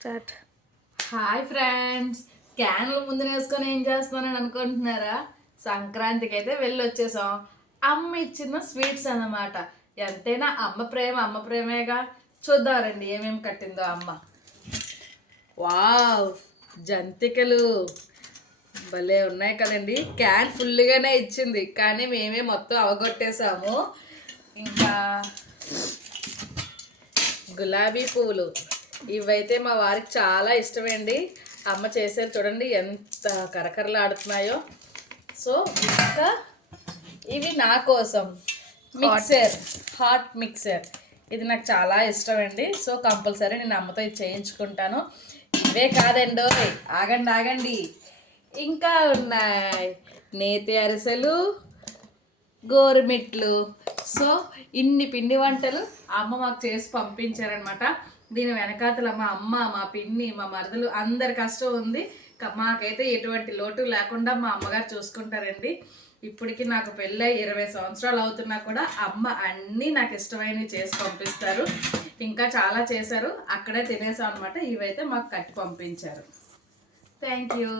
Start. Hi friends, క్యాన్లు ముందు వేసుకొని ఏం చేస్తున్నానని అనుకుంటున్నారా? సంక్రాంతికి అయితే వెళ్ళి వచ్చేసాం. అమ్మ ఇచ్చిన స్వీట్స్ అన్నమాట. ఎంతైనా అమ్మ ప్రేమ అమ్మ ప్రేమేగా. చూద్దామండి ఏమేమి కట్టిందో అమ్మ. వావ్, జంతికలు భలే ఉన్నాయి కదండి. క్యాన్ ఫుల్గానే ఇచ్చింది, కానీ మేమే మొత్తం అవగొట్టేసాము. ఇంకా గులాబీ పువ్వులు ఇవైతే మా వారికి చాలా ఇష్టమండి. అమ్మ చేసేది చూడండి ఎంత కరకరలాడుతున్నాయో. సో ఇంకా ఇవి నా కోసం మిక్సర్, హాట్ మిక్సర్. ఇది నాకు చాలా ఇష్టం అండి. సో కంపల్సరీ నేను అమ్మతో ఇది చేయించుకుంటాను. ఇవే కాదండి, ఆగండి ఆగండి, ఇంకా ఉన్నాయి నేతి అరిసెలు, గోరుమిట్లు. సో ఇన్ని పిండి వంటలు అమ్మ మాకు చేసి పంపించారనమాట. దీని వెనకాతల మా అమ్మ, మా పిన్ని, మా మరదలు అందరి కష్టం ఉంది. మాకైతే ఎటువంటి లోటు లేకుండా మా అమ్మగారు చూసుకుంటారండి. ఇప్పటికి నాకు పెళ్ళై 20 సంవత్సరాలు అవుతున్నా కూడా అమ్మ అన్నీ నాకు ఇష్టమైనవి చేసి పంపిస్తారు. ఇంకా చాలా చేశారు, అక్కడే తినేసాం అనమాట. ఇవైతే మాకు కట్టి పంపించారు. Thank you.